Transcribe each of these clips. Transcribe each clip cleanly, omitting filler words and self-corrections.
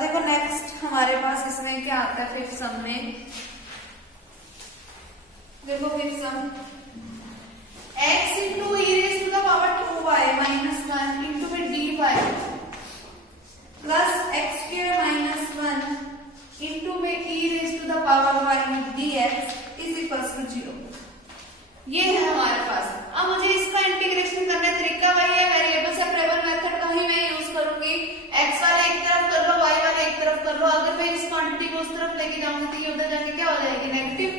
देखो नेक्स्ट हमारे पास इसमें क्या आता है फिफ्थ सम में, देखो fifth sum x into e raise to the power 2y minus 1 into में dy plus x square minus 1 into में e raise to the power y में dx इज इक्वल टू 0। ये है हमारे पास। अब मुझे इसका इंटीग्रेशन करना है, तरीका वही है, वेरिएबल सेपरेबल मेथड का ही मैं यूज करूंगी। x वाले एक तरफ कर लो, y वाले एक तरफ कर लो। अगर मैं इस क्वांटिटी को उस तरफ लेके जाऊंगी तो ये उधर जाके क्या हो जाएगी, नेगेटिव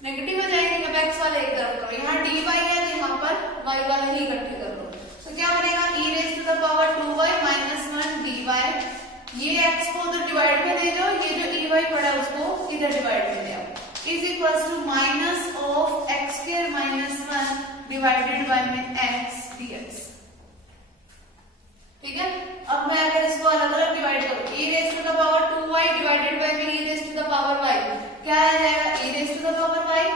नेगेटिव हो जाएगी। जब x वाले एक तरफ करो, यहाँ dy है तो यहाँ पर y वाले ही इकट्ठे कर लो, तो क्या बनेगा e raise to the power 2y minus 1 dy। ये x को उधर डिवाइड में ले जाओ, ये जो ey पड़ा है उसको इधर डिवाइड में ले आओ, is equal to minus of x square minus 1 divided by में x dx। ठीक है, अब मैं अगर इसको अलग अलग डिवाइड करूं, e raise to the power 2y divided by में e raise to the power y, क्या आ जाएगा e raise to the power y,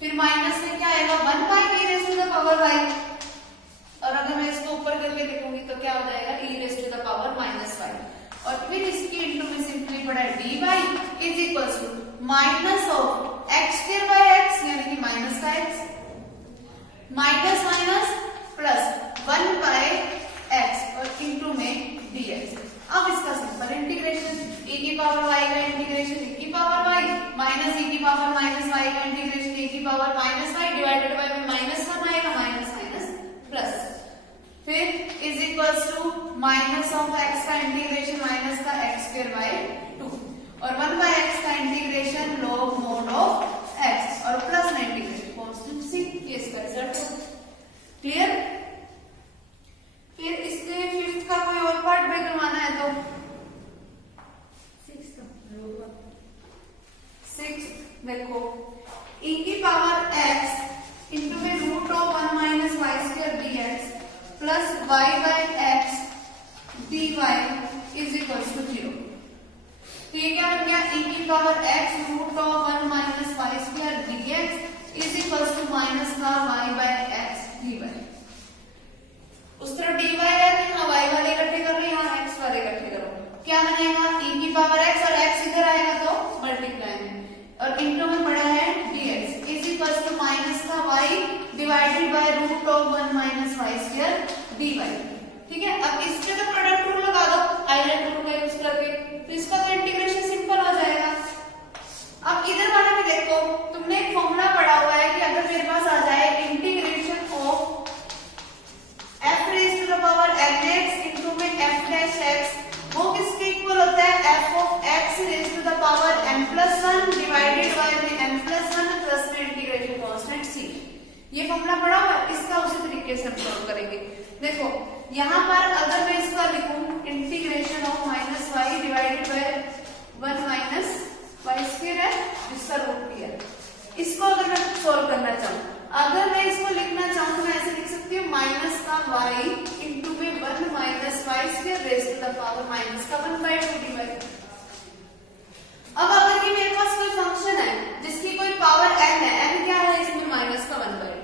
फिर माइनस में क्या आएगा 1 by e raise to the power y, और अगर मैं इसको ऊपर करके लिखूंगी तो क्या हो जाएगा e raise to the power minus y, और फिर इसकी इंटू में सिंपली पड़ा है dy is equal to minus of x square by x यानी कि माइनस का x minus minus plus 1 by x और इंटू में dx। अब इसका सिंपल इंटीग्रेशन, e की पावर y का इंटीग्रेशन e की पावर y माइनस e की पावर माइनस y का इंटीग्रेशन e की power minus y divided by में माइनस 1 आएगा, माइनस माइनस प्लस, फिर is equal to minus of x का इंटीग्रेशन माइनस का x स्क्वायर बाय 2 और 1 बाय x का integration log mod of x और प्लस का इंटीग्रेशन कांस्टेंट c। ये इसका रिजल्ट है। क्लियर? फिर इसके फिफ्थ का कोई और पार्ट भी करवाना है तो सिक्स देखो e की पावर x इंटू में root of 1 minus y square dx plus y by x dy is equal to 0। तो ये क्या बन गया e की power x root of 1 minus y square dx is equal to minus का y by x dy। उस तरफ dy है तो यहाँ y वाले इकट्ठे करो, यहाँ x वाले इकट्ठे करो, क्या बनेगा e की पावर x और x इधर आएगा तो मल्टीप्लाई में, और इंटू में पड़ा है dx is equal to minus का y divided by root of 1 minus y square dy। ठीक है, अब इसके तो प्रोडक्ट रूल लगा दो, आइलैंड रूल का यूज करके, तो इसका तो इंटीग्रेशन सिंपल हो जाएगा। अब इधर वाले में देखो, तुमने एक फॉर्मूला पढ़ा हुआ है कि अगर मेरे पास आ जाए integration of f raise to the power fx into में f डैश x, वो किसके इक्वल होता है f of x raise to the power m+1 divided by में m+1 प्लस में इंटीग्रेशन कांस्टेंट c। ये फॉर्मूला पढ़ा हुआ है, इसका उसी तरीके से हम सॉल्व करेंगे। देखो यहाँ पर अगर मैं इसका लिखूं integration of minus y divided by 1 minus y square है जिसका रूट भी है, इसको अगर मैं सॉल्व करना चाहूँ, अगर मैं इसको लिखना चाहूँ तो मैं ऐसे लिख सकती हूँ माइनस का y इंटू में 1 minus y square raise to the power minus का 1/2 डिवाइड। अब अगर ये मेरे पास कोई फंक्शन है जिसकी कोई पावर n है, n क्या है इसमें माइनस का 1/2,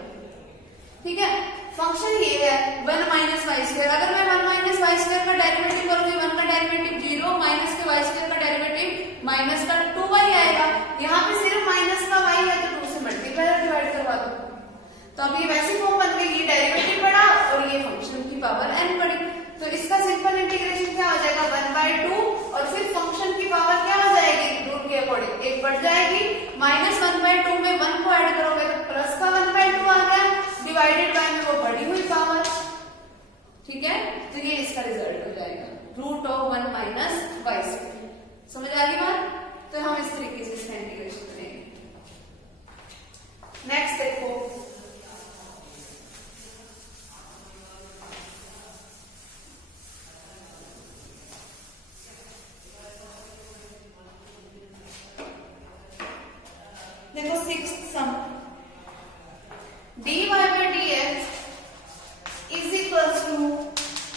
ठीक है, फंक्शन ये है 1 माइनस वाई स्क्वायर। अगर मैं 1 माइनस वाई स्क्वायर का डेरिवेटिव करूंगी, 1 का डेरिवेटिव 0 माइनस के वाई स्क्वायर का डेरिवेटिव माइनस का 2y आएगा। यहाँ पे सिर्फ माइनस का y है तो 2 से मल्टीप्लाई और डिवाइड करवा दो, तो अब ये वैसी फॉर्म बन गई, ये डेरिवेटिव पड़ा और ये फंक्शन की पावर n पड़ी, तो इसका सिंपल इंटीग्रेशन क्या हो जाएगा 1/2 और फिर फंक्शन की पावर क्या हो जाएगी रूट के अकॉर्डिंग 1 बढ़ जाएगी, माइनस 1/2 में 1 को ऐड करोगे तो प्लस का 1/2 आ गया डिवाइडेड बाय में वो बढ़ी हुई पावर। ठीक है, तो ये इसका रिजल्ट हो जाएगा root of 1 minus y square. समझ आ गई बात? तो हम इस तरीके से इसका इंटीग्रेशन करेंगे। नेक्स्ट देखो देखो sixth sum dy by dx is equal to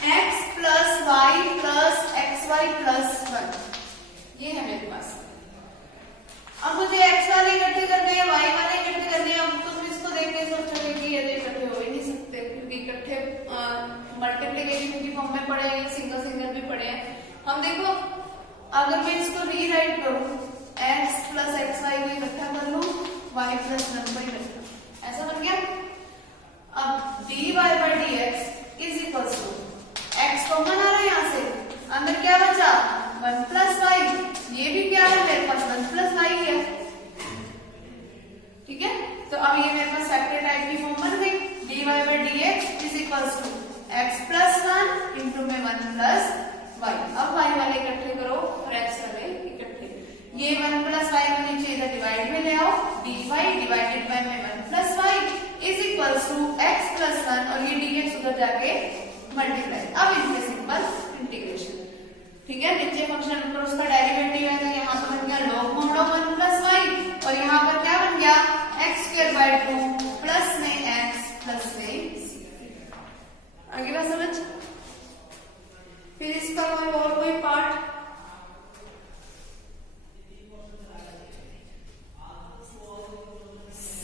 x plus y plus xy plus 1, ये है मेरे पास। अब मुझे x वाले इकट्ठे करने हैं, y वाले इकट्ठे करने हैं। अब तुम इसको देख के सोचोगे कि ये इकट्ठे हो ही नहीं सकते क्योंकि इकट्ठे मल्टीप्लिकेशन की फॉर्म में पड़े हैं, सिंगल सिंगल भी पड़े हैं। हम अब देखो अगर मैं इसको रीराइट करूं x प्लस एक्स वाई को इकट्ठा कर लूं y प्लस वन को इकट्ठा, ऐसा बन गया। अब dy by dx is equal to x common आ रहा है यहाँ से, अंदर क्या बचा 1 प्लस वाई, ये भी क्या है मेरे पास 1 प्लस वाई है, ठीक है। तो अब ये मेरे पास फैक्टर टाइप की फॉर्म बन गई, dy by dx is equal to x plus one into में 1 प्लस वाई। अब y वाले इकट्ठे करो और x वाले इकट्ठे, ये 1 प्लस वाई को नीचे इधर डिवाइड में ले आओ, dy डिवाइडेड बाय में 1 plus y is equal to x plus one और ये dx उधर जाके मल्टीप्लाई। अब इनके सिंपल इंटीग्रेशन, ठीक है। नीचे फंक्शन ऊपर उसका डेरिवेटिव है तो यहाँ पर बन गया log mod of 1 plus y और यहाँ पर क्या बन गया x स्क्वायर बाय 2 प्लस में x प्लस में c। आगे बात समझ। फिर इसका कोई पार्ट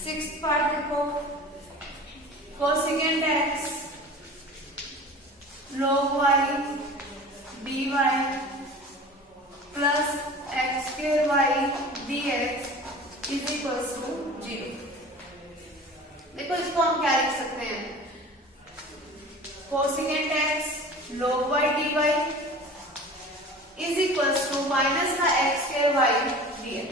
सिक्स्थ पार्ट देखो, cosecant x log y dy plus x square y dx is equal to 0। देखो इसको हम क्या लिख सकते हैं, cosecant x log y dy is equal to minus का x स्क्वायर y dx।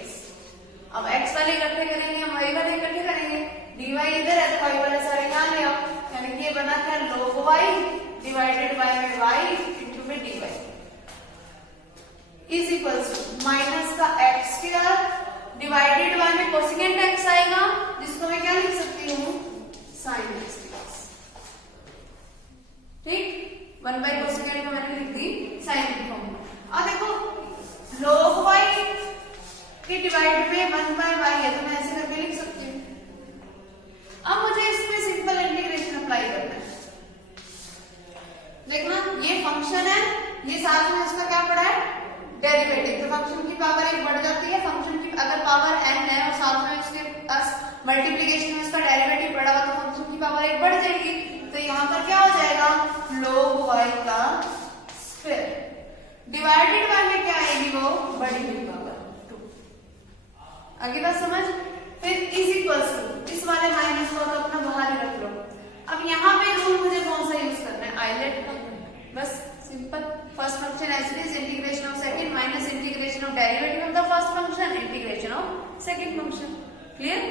अब x वाले इकट्ठे करेंगे, हम y वाले इकट्ठे करेंगे, dy इधर है तो y वाले सारे यहाँ ले आओ, यानी कि ये बना क्या log y डिवाइडेड बाय में y इंटू में dy is equal to minus का x स्क्वायर डिवाइडेड बाय में कोसेकेंट x आएगा जिसको मैं क्या लिख सकती हूँ sin x, ठीक। 1 बाय कोसेकेंट को मैंने लिख दी sin की फॉर्म में। अब देखो log y के डिवाइड में 1 बाय y है तो मैं ऐसे करके लिख सकती हूँ। अब मुझे इसमें सिंपल इंटीग्रेशन अप्लाई करना है। देखना ये फंक्शन है, ये साथ में इसका क्या पड़ा है डेरिवेटिव, तो फंक्शन की पावर एक बढ़ जाती है, फंक्शन की अगर पावर n है और साथ में इसके प्लस मल्टीप्लिकेशन में इसका डेरिवेटिव बढ़ा हुआ तो फंक्शन की पावर एक बढ़ जाएगी, तो यहाँ पर क्या हो जाएगा log y का स्क्वायर डिवाइडेड बाय में क्या आएगी वो बड़ी हुई पावर 2। आगे बात समझ। फिर इज इक्वल टू इस वाले माइनस को तो अपना बाहर ही रख लो। अब यहाँ पे रूल मुझे कौन सा यूज करना है आइलेट का, बस simple first function as it is integration of second minus integration of derivative of the first function integration of second function. Clear.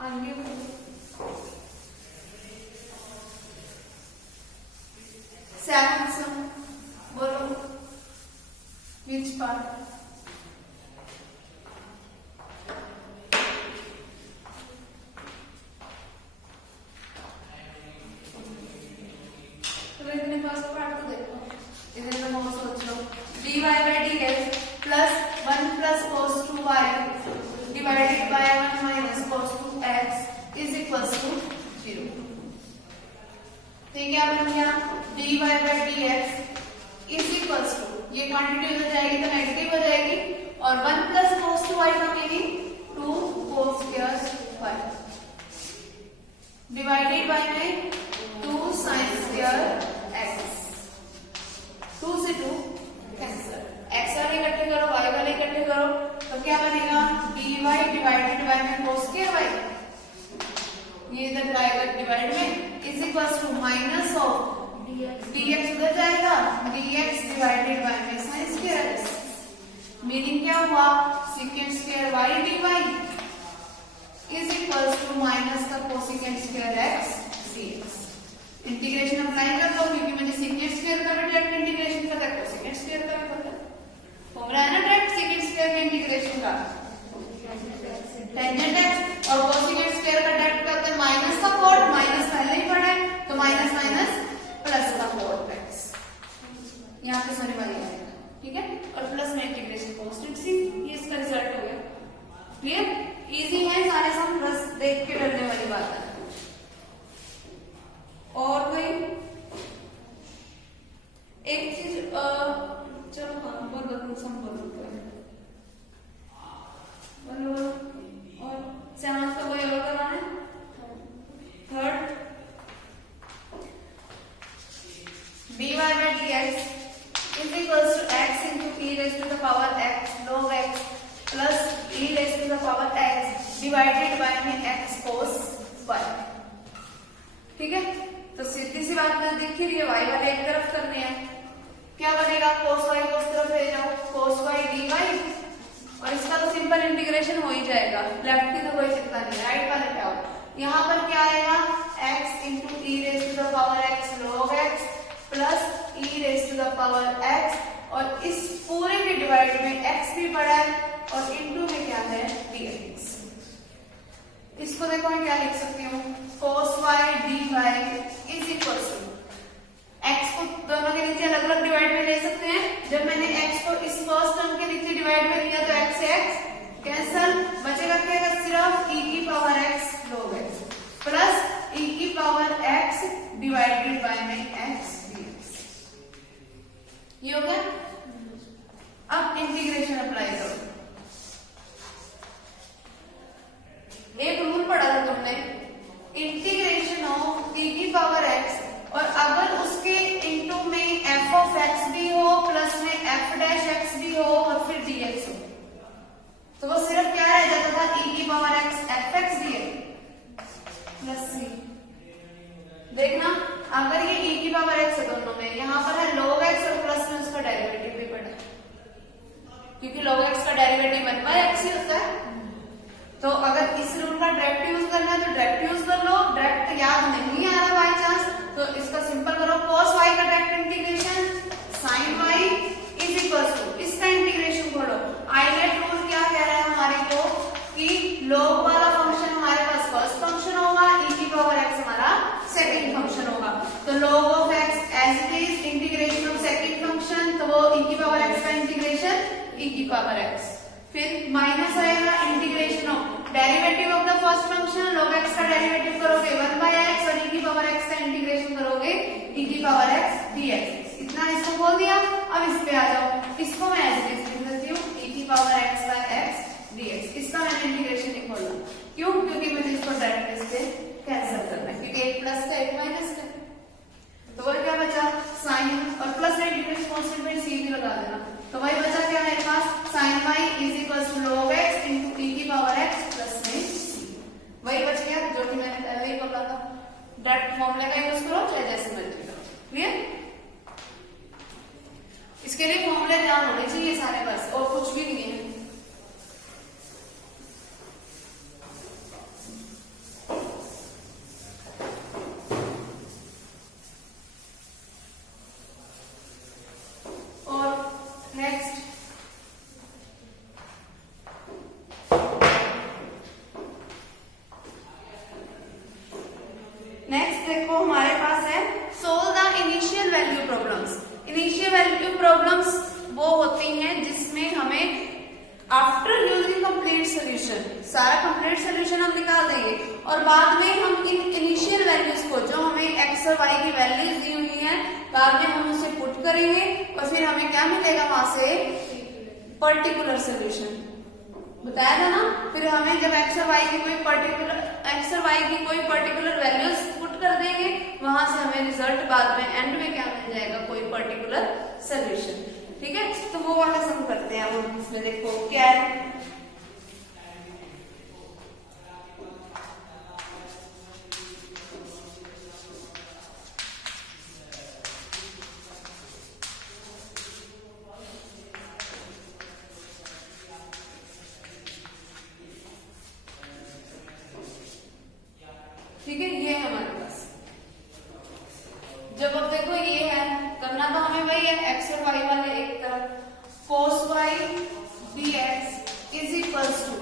आगे सेवंथ सम बोलो which part? तो इतने फर्स्ट पार्ट को देखो, इधर का बहुत सोच लो, dy by dx plus 1 plus cos 2y divided by 1 minus cos 2x is equals to 0। तो क्या बन गया dy by dx is equals to, ये क्वांटिटी उधर जाएगी तो नेगेटिव हो जाएगी और 1 प्लस cos 2y का meaning 2 cos square y divided by में 2 sin स्क्वायर x, 2 से 2 कैंसिल, x वाले इकट्ठे करो y वाले इकट्ठे करो तो क्या बनेगा dy डिवाइडेड बाय में cos स्क्वायर y, ये इधर जाएगा डिवाइड में is equals to minus of dx उधर जाएगा dx डिवाइडेड बाय में sin स्क्वायर x, मीनिंग क्या हुआ secant square y dy is equals to minus का cosecant square x dx। Integration apply कर दो क्योंकि मुझे secant स्क्वायर का भी डायरेक्ट इंटीग्रेशन पता है, कोसेकेंट स्क्वायर का भी पता है, फॉर्मूला है ना डायरेक्ट secant स्क्वायर के इंटीग्रेशन का टेंजेंट x और कोसेकेंट स्क्वायर का डायरेक्ट क्या होता है माइनस का कोड, माइनस पहले ही पढ़ा है तो माइनस माइनस प्लस का कोड x यहाँ पे सोने वाली आएगा, ठीक है। और प्लस में इंटीग्रेशन कांस्टेंट सी, ये इसका रिजल्ट हो गया। क्लियर, इजी है सारे सम, बस देख के डरने वाली बात है। और कोई एक चीज चलो हाँ बोलो, सम बोलो और dy by dx is equals to x into e raised to the power x log x plus e raised to the power x divided by में x cos y। ठीक है, तो सीधी सी बात मैंने देखी रही है, y वाले एक तरफ करने हैं, क्या बनेगा cos y को उस तरफ ले जाओ, cos y dy, और इसका तो सिंपल इंटीग्रेशन हो ही जाएगा, लेफ्ट की तो कोई चिंता नहीं, राइट वाले पे आओ। यहाँ पर क्या आएगा x into e raise to the power x log x plus e raise to the power x, और इस पूरे के डिवाइड में x भी पड़ा है और इंटू में क्या है dx। इसको देखो मैं क्या लिख सकती हूँ, cos y dy is equal to x को दोनों के नीचे अलग अलग डिवाइड में ले सकते हैं। जब मैंने x को इस फर्स्ट टर्म के नीचे डिवाइड में लिया तो x से x कैंसल, बचेगा क्या, सिर्फ e की power x log x plus e की पावर x डिवाइडेड बाय में x dx। ये हो गया। अब इंटीग्रेशन अप्लाई करो। एक रूल पढ़ा था तुमने, इंटीग्रेशन ऑफ e की पावर x, और अगर उसके इंटू में f ऑफ x भी हो प्लस में f डैश x भी हो और फिर dx हो, तो वो सिर्फ क्या रह जाता था, e की power x fx dx plus c। देखना अगर ये e की पावर x है दोनों में, यहाँ पर है log x और प्लस में उसका डेरिवेटिव भी पड़ा, क्योंकि log x का डेरिवेटिव 1/x ही होता है। तो अगर इस रूल का डायरेक्ट यूज करना है तो डायरेक्ट यूज कर लो, डायरेक्ट याद नहीं आ रहा बाई चांस तो इसका सिंपल करो, cos y का direct integration sin y is equal to, इसका इंटीग्रेशन करो। आइलेट रूल क्या कह रहा है हमारे को कि log वाला फंक्शन हमारे पास फर्स्ट फंक्शन होगा, e की पावर x हमारा सेकंड फंक्शन होगा, तो log of x as it is integration of second function, तो वो e की पावर x का इंटीग्रेशन e की पावर x, फिर माइनस आएगा integration of derivative of the first function, log x का डेरिवेटिव करोगे 1/x और e की पावर x का इंटीग्रेशन करोगे e की पावर x dx। इतना इसको बोल दिया। अब इस पे आ जाओ, इसको मैं एज इट इज लिख देती हूँ e की power x by x dx। इसका मैंने इंटीग्रेशन नहीं खोला, क्यों, क्योंकि मुझे इसको डायरेक्ट इससे कैंसिल करना है, क्योंकि एक प्लस का एक माइनस का, तो वो क्या बचा साइन और प्लस इंटीग्रेशन कांस्टेंट में c भी लगा देना, तो वही बचा क्या मेरे पास sin y is equal to log x into e की पावर x प्लस में c। वही बच गया जो कि मैंने पहले ही बोला था, डायरेक्ट फॉर्मूले का यूज करो चाहे जैसे मर्जी करो। क्लियर, इसके लिए फॉर्मूले ध्यान होने चाहिए सारे, बस और कुछ भी नहीं है। नेक्स्ट देखो हमारे पास है solve the initial value problems. Initial value problems वो होती हैं जिसमें हमें आफ्टर यूजिंग कंप्लीट सोल्यूशन, सारा कंप्लीट सोल्यूशन हम निकाल देंगे और बाद में हम इन इनिशियल वैल्यूज को जो हमें एक्स और वाई की वैल्यूज दी हुई हैं बाद में हम उसे पुट करेंगे और फिर हमें क्या मिलेगा वहां से पर्टिकुलर सोल्यूशन। बताया था ना, फिर हमें जब एक्स और वाई की कोई पर्टिकुलर वैल्यूज पुट कर देंगे वहां से हमें रिजल्ट बाद में एंड में क्या मिल जाएगा, कोई पर्टिकुलर सोल्यूशन। ठीक है, तो वो वाला सम करते हैं हम। इसमें देखो क्या है, ठीक है, ये है हमारे पास। जब अब देखो ये है, करना तो हमें वही है, एक्स और वाई वाले एक तरफ, cos y dx is equals to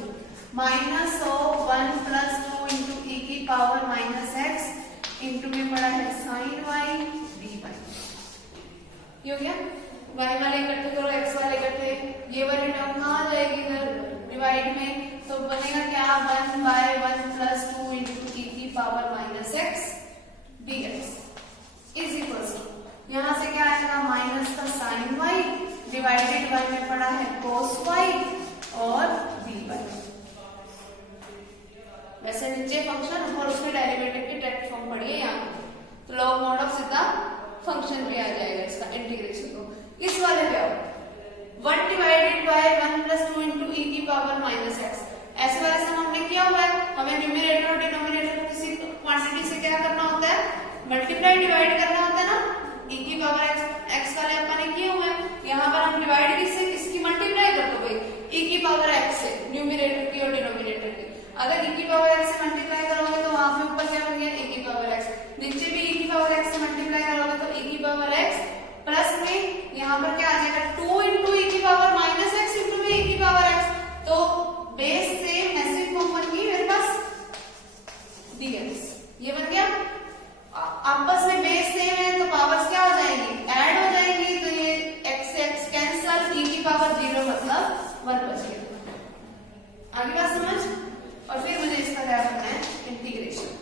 minus of 1 plus 2 into e की पावर माइनस एक्स इंटू में पड़ा है साइन y dy। ये हो गया, y वाले इकट्ठे करो, x वाले इकट्ठे, ये वाली टर्म कहाँ आ जाएगी इधर डिवाइड में, तो बनेगा क्या 1 बाय 1 प्लस 2 इंटू ई की power minus x dx is equals to यहाँ से क्या आएगा माइनस का साइन y डिवाइडेड बाय में पड़ा है cos y और dy। वैसे नीचे फंक्शन और उसके डेरिवेटिव की डायरेक्ट फॉर्म पड़ी है यहाँ, तो लॉग मॉड ऑफ सीधा फंक्शन पे आ जाएगा इसका इंटीग्रेशन को। इस वाले पे आओ, 1 divided by 1 plus 2 into e की पावर माइनस एक्स। ऐसे वाले सम हमने किया हुआ है, हमें न्यूमरेटर और डिनोमिनेटर को किसी क्वांटिटी से क्या करना होता है, मल्टीप्लाई डिवाइड करना होता है ना। ई की पावर एक्स वाले अपन ने किए हुए हैं, यहाँ पर हम डिवाइड किससे, किसकी मल्टीप्लाई कर दो भाई, ई की पावर एक्स से, न्यूमरेटर की और डिनोमिनेटर की। अगर ई की पावर एक्स से मल्टीप्लाई करोगे तो वहां पे ऊपर क्या बन गया, ई की पावर एक्स, नीचे भी ई की पावर एक्स से मल्टीप्लाई करोगे तो ई की पावर एक्स प्लस में यहाँ पर क्या आ जाएगा 2 इंटू ई की पावर माइनस एक्स इंटू में ई की पावर एक्स। तो बेस से ऐसे फॉर्म बन गई मेरे पास डीएक्स, ये बन गया। आपस में बेस सेम है तो पावर्स क्या हो जाएंगी, ऐड हो जाएंगी, तो ये एक्स से एक्स कैंसल, ई की पावर 0 मतलब 1 बच गया। आगे बात समझ। और फिर मुझे इसका क्या करना है, इंटीग्रेशन।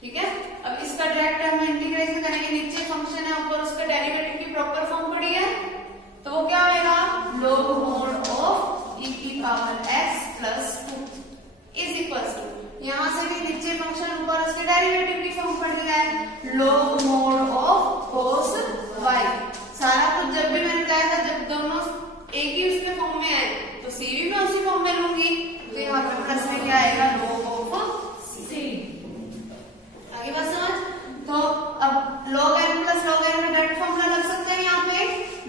ठीक है, अब इसका डायरेक्ट हम इंटीग्रेशन करेंगे, नीचे फंक्शन है ऊपर उसका डेरिवेटिव की प्रॉपर फॉर्म पड़ी है, तो वो क्या होगा, log mod ऑफ e की power x plus 2 is equals to, यहां से भी नीचे फंक्शन ऊपर उसके डेरिवेटिव की फॉर्म पड़ गया है, log mod of cos y। सारा कुछ जब भी मैंने कहा था, जब दोनों एक ही उसके फॉर्म में आए तो c भी मैं उसी फॉर्म में लूंगी, तो यहाँ पे प्लस में क्या आएगा, log ऑफ c। आगे बात समझ। तो अब log n plus log n का डायरेक्ट फॉर्मूला लग सकता है यहाँ पे,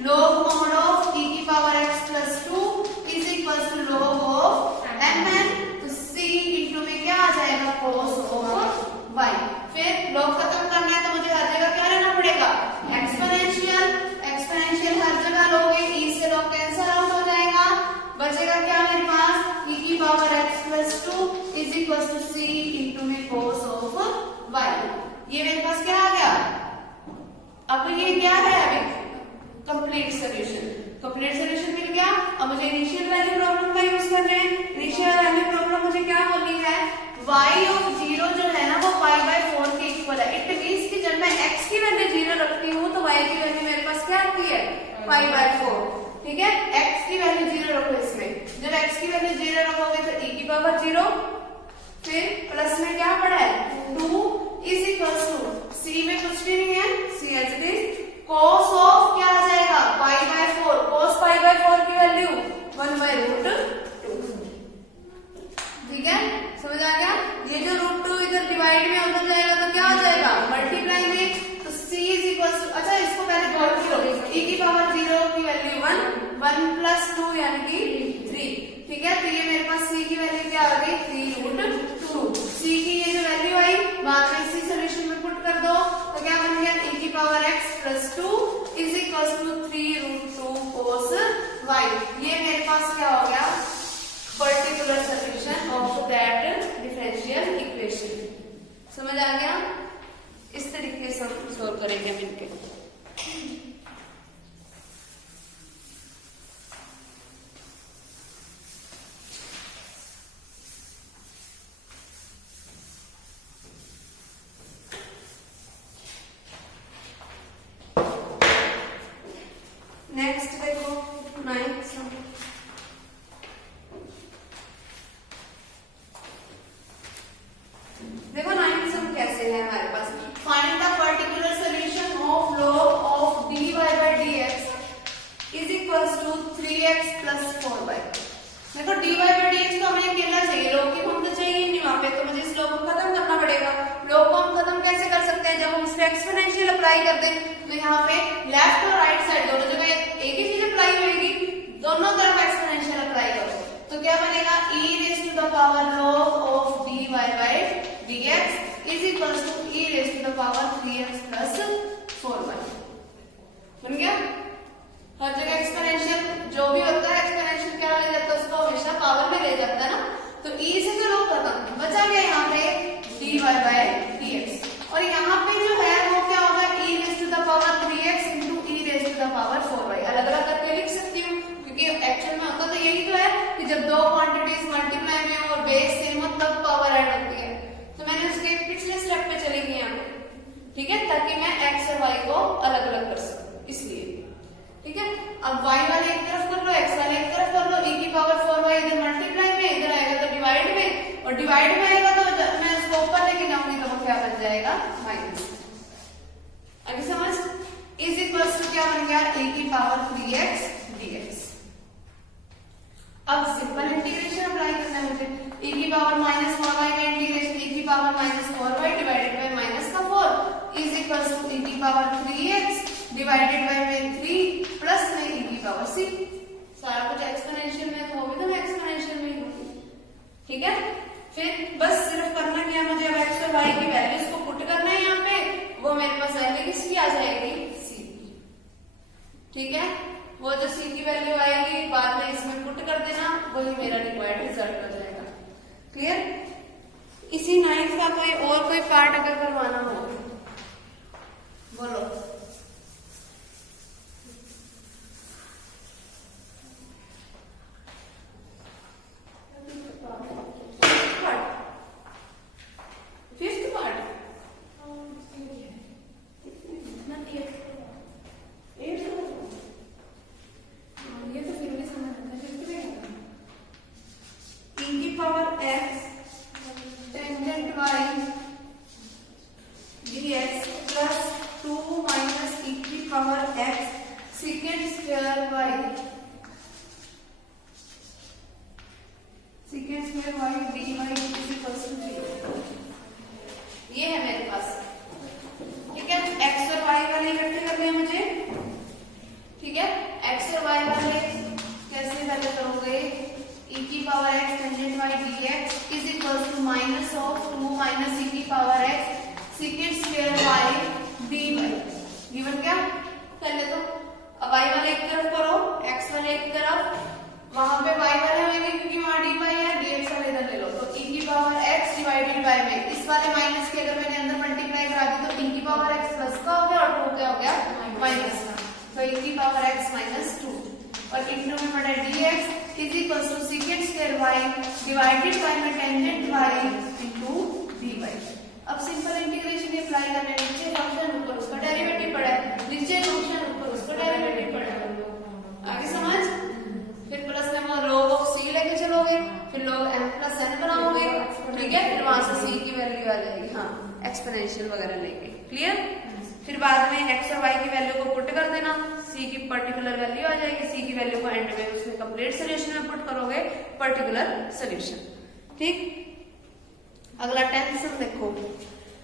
log mod ऑफ e की power x plus 2 is equals to log of mn, तो c इंटू में क्या आ जाएगा, cos ऑफ y। फिर log खत्म करना है तो मुझे हर जगह क्या लेना पड़ेगा, एक्सपोनेंशियल। एक्सपोनेंशियल हर जगह लोगे, e से log कैंसिल आउट हो जाएगा, बचेगा क्या मेरे पास, e की power x plus 2 is equals to c into में cos ऑफ y। ये मेरे पास क्या आ गया, अब ये क्या है, अभी कंप्लीट सॉल्यूशन। कंप्लीट सॉल्यूशन मिल गया। अब मुझे इनिशियल वैल्यू प्रॉब्लम का यूज कर रहे हैं। इनिशियल वैल्यू प्रॉब्लम मुझे क्या बोली है, y ऑफ 0 जो है ना वो y/4 के इक्वल है। इट मींस कि जब मैं x की वैल्यू 0 रखती हूँ तो y की वैल्यू मेरे पास क्या आती है, y/4। ठीक है, x की वैल्यू 0 रखो इसमें, जब x की वैल्यू 0 रखोगे तो e की पावर 0, फिर प्लस में क्या पड़ा है 2 इज इक्वल्स टू, c में कुछ भी नहीं है, c as it is, cos of क्या आ जाएगा, pi/4, cos pi/4 की वैल्यू 1/√2। ठीक है, समझ आ गया। ये जो √2 इधर डिवाइड में उधर जाएगा तो क्या हो जाएगा, मल्टीप्लाई में, तो c इज इक्वल्स टू, अच्छा इसको पहले गौर करो, e की पावर 0 की वैल्यू 1 प्लस 2 यानी कि 3। ठीक है, तो ये मेरे पास c की वैल्यू क्या आ गई, 3√2। c की ये जो वैल्यू आई बाद में इसी सॉल्यूशन में पुट कर दो, तो क्या बन गया, e की power x plus 2 is equals to 3√2 cos y। ये मेरे पास क्या हो गया, particular solution of that differential equation. समझ आ गया। इस तरीके से हम सोल्व करेंगे मिलकर। नेक्स्ट देखो 9th सम। देखो 9th सम कैसे है हमारे पास, find the particular solution of log of dy by dx is equals to 3x plus 4y। देखो dy by dx तो हमें अकेला चाहिए, log की फॉर्म तो चाहिए नहीं वहां पे, तो मुझे इस log को खत्म करना पड़ेगा। log को हम खत्म कैसे कर सकते हैं, जब हम इसमें एक्सपोनेंशियल अप्लाई करते हैं तो यहाँ पे लेफ्ट और राइट साइड दोनों जगह एक ही चीज अप्लाई होगी, दोनों तरफ एक्सपोनेंशियल अप्लाई करो तो क्या बनेगा, e raised to the power log of dy by dx is equals to e raised to the power 3x plus 4y। बन गया। हर जगह एक्सपोनेंशियल जो भी होता है एक्सपोनेंशियल क्या ले जाता है, उसको हमेशा पावर में ले जाता है ना, तो e से तो log खत्म, बचा गया यहाँ पे dy by dx, और यहाँ पे जो है वो क्या होगा, e raised to the power 3x into e raised to the power 4y। अलग अलग करके लिख सकती हूँ क्योंकि एक्चुअल में होता तो यही तो है कि जब दो क्वांटिटीज मल्टीप्लाई में और बेस सेम हो तब पावर ऐड होती है, तो मैंने उसके पिछले स्टेप पे चली गई यहाँ पे। ठीक है, ताकि मैं x और y को अलग अलग कर सकूं, इसलिए। ठीक है, अब y वाले एक तरफ कर लो, x वाले एक तरफ कर लो, e की पावर 4y इधर मल्टीप्लाई में, इधर आएगा तो डिवाइड में, और डिवाइड में आएगा तो मैं इसको ऊपर लेके जाऊंगी तो वो क्या बन जाएगा माइनस। आगे समझ। इज इक्वल टू क्या बन गया a की पावर 3x dx। अब सिंपल इंटीग्रेशन अप्लाई करना है मुझे। e की पावर -4y का इंटीग्रेशन e की power -4y divided by minus का 4 इज इक्वल टू e की पावर 3x डिवाइडेड बाय में 3 प्लस में e की पावर c। सारा कुछ एक्सपोनेंशियल में तो वो भी तो मैं एक्सपोनेंशियल में ही लूंगी, ठीक है। फिर बस सिर्फ करना क्या मुझे, अब x और y की वैल्यूज को पुट करना है यहाँ पे, वो मेरे पास वैल्यू किसकी आ जाएगी c, ठीक है। वो जो c की वैल्यू आएगी बाद में इसमें पुट कर देना, वही मेरा रिक्वायर्ड रिजल्ट हो जाएगा। क्लियर। इसी 9th का कोई और कोई पार्ट अगर करवाना हो बोलो। फिफ्थ पार्ट ये तो फिर भी समझ आता है। फिफ्थ में e की power x tangent y dx plus 2 minus e की power x secant square y secant square y dy is equal to 0। ये है मेरे पास, ठीक है। x और y वाले इकट्ठे करने हैं मुझे, ठीक है। x और y वाले कैसे पहले करोगे, e की power x tangent y dx is equal to minus of 2 minus e की power x secant square y dy। Given क्या पहले तो अब y वाले एक तरफ करो, x वाले एक तरफ, वहां पे y वाले होंगे क्योंकि वहां dy है, dx वाले इधर ले लो तो e की पावर x डिवाइडेड बाय में इस वाले माइनस के अगर मैंने अंदर मल्टीप्लाई करा दी तो e की पावर x प्लस का हो गया और 2 क्या हो गया माइनस का, तो e की पावर x माइनस 2 और इंटू में पड़ा dx is equal to secant square y divided by में टेंजेंट y इनटू dy। अब सिंपल इंटीग्रेशन अप्लाई करने, नीचे फंक्शन ऊपर उसका डेरिवेटिव पड़ा है, नीचे फंक्शन ऊपर उसका डेरिवेटिव पड़ा है। आगे समझ। फिर प्लस में वो log ऑफ c लेके चलोगे, फिर log m प्लस n बनाओगे, ठीक है। फिर वहां से c की वैल्यू आ जाएगी, हाँ एक्सपोनेंशियल वगैरह लेके। क्लियर। फिर बाद में x और y की वैल्यू को पुट कर देना, c की पर्टिकुलर वैल्यू आ जाएगी, c की वैल्यू को एंड में उसमें कंप्लीट सॉल्यूशन में पुट करोगे पर्टिकुलर सॉल्यूशन, ठीक। अगला 10th सम देखो।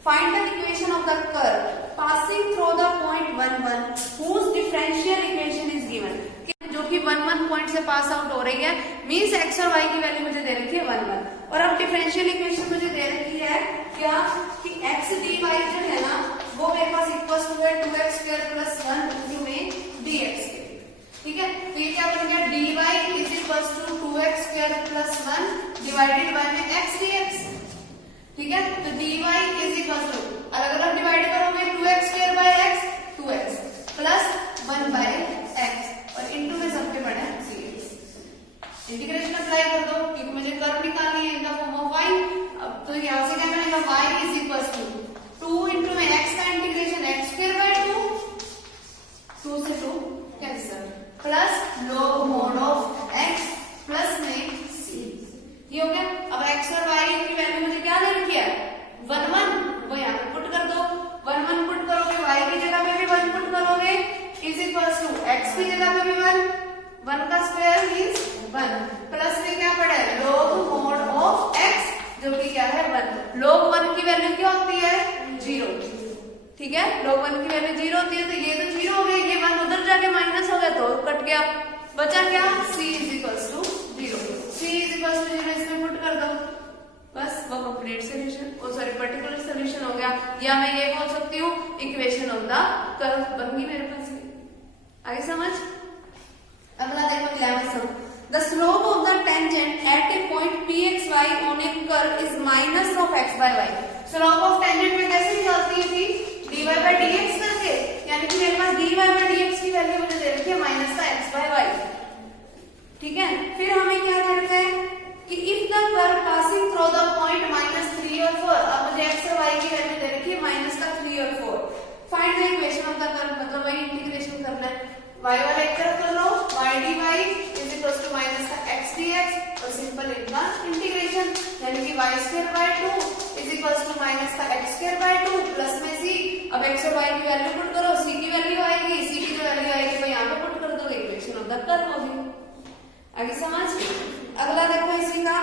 Find the equation of the curve passing through the point 1 1 whose differential equation is given। जो कि 1 1 पॉइंट से पास आउट हो रही है, मींस x और y की वैल्यू मुझे दे रखी है 1 1 और अब डिफरेंशियल इक्वेशन मुझे दे रखी है क्या कि x dy जो है ना वो मेरे पास इक्वल टू है 2x स्क्वायर प्लस 1 इंटू में dx के, ठीक है। तो ये क्या बन गया dy is equal to 2x square plus 1 divided by में x dx, ठीक है। तो dy इज इक्वल टू अलग अलग डिवाइड करोगे 2x square by x 2x plus 1 by x और इनटू में सबके बड़ा dx। इंटीग्रेशन अप्लाई कर दो क्योंकि मुझे कर्व निकालनी है in the form of y। अब तो यहां से क्या मिलेगा y is equal to 2 into में x का इंटीग्रेशन x स्क्वायर बाय 2 से 2 cancel plus log mod of x plus में c। ये हो गया। अब x और y की वैल्यू मुझे क्या दे रखी है 1 1, वो यहाँ पे पुट कर दो, 1 1 पुट करोगे y की जगह पे भी 1 पुट करोगे इज इक्वल टू x की जगह पे भी 1 का स्क्वायर मींस 1 प्लस में क्या पड़ा है log mod ऑफ x जो कि क्या है 1। log 1 की वैल्यू क्या होती है 0, ठीक है। log 1 की वैल्यू 0 होती है तो ये तो 0 हो गया, ये 1 उधर जाके माइनस हो गया तो कट गया, बचा क्या c is equal to 0। c is equal to 0 इसमें पुट कर दो, बस वो कंप्लीट सॉल्यूशन, वो सॉरी पर्टिकुलर सॉल्यूशन हो गया। या मैं ये बोल सकती हूँ इक्वेशन ऑफ द कर्व बन गई मेरे पास। आगे समझ। अगला देखो 11th sum. The slope of the tangent at a point pxy on a curve is minus of x by y। Slope of tangent में कैसे निकालती है थी dy बाय dx करके, यानी कि मेरे पास dy बाय dx की वैल्यू मुझे दे रखी है माइनस का x बाय y, ठीक है। फिर हमें क्या दे रखा है कि if the curve passing through the point -3 और 4, अब मुझे x और y की वैल्यू दे रखी है माइनस का 3 और 4। Find the equation of the curve, मतलब वही इंटीग्रेशन करना है, y वाला एक तरफ कर लो y dy is equal to minus का x dx और सिंपल इनका इंटीग्रेशन, यानी कि y square by 2 is equal to minus का एक्स स्क्वायर बाय 2 प्लस में सी। अब एक्स और वाई की वैल्यू पुट करो, सी की वैल्यू आएगी, सी की जो वैल्यू आएगी वो यहाँ पे पुट कर दो, इक्वेशन ऑफ द कर्व होगी। आगे समझ। अगला देखो इसी का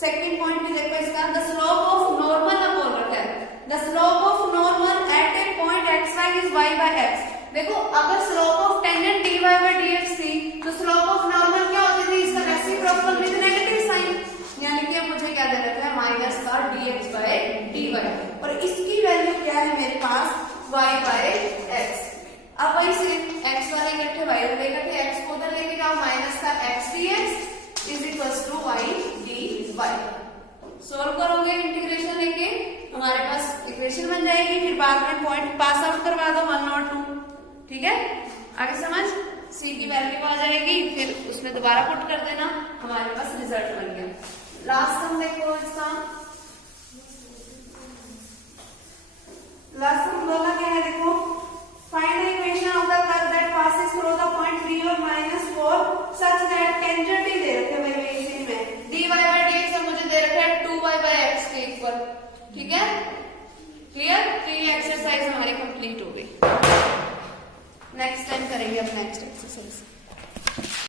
सेकंड पॉइंट भी देखो इसका, द स्लोप ऑफ नॉर्मल अब बोल रखा है, the slope of normal at a point x y is y by x. देखो अगर slope of tangent dy by dx थी तो स्लोप ऑफ नॉर्मल क्या होती थी, इसका रेसिप्रोकल विद नेगेटिव साइन, यानी कि मुझे क्या दे रखा है माइनस का dx बाय dy, और इसकी वैल्यू क्या है मेरे पास y बाय x। अब वही से x वाले इकट्ठे y वाले इकट्ठे, x को उधर लेके जाओ, माइनस का x dx is equal to y dy। Solve करोगे इंटीग्रेशन लेके हमारे पास इक्वेशन बन जाएगी, फिर बाद में पॉइंट पास आउट करवा दो 1 और 2, ठीक है। आगे समझ। c की वैल्यू आ जाएगी, फिर उसमें दोबारा पुट कर देना, हमारे पास रिजल्ट बन गया। लास्ट सम देखो इसका, लास्ट सम बोला क्या है देखो, find the equation of the curve that passes through the point 3 और -4 सच दैट टेंजेंट ही दे रखे भाई इसी में dy बाय dx से मुझे दे रखा है 2y बाय x के इक्वल, ठीक है। क्लियर। तो ये एक्सरसाइज हमारी कंप्लीट हो गई। नेक्स्ट टाइम करेंगे अब नेक्स्ट एक्सरसाइज।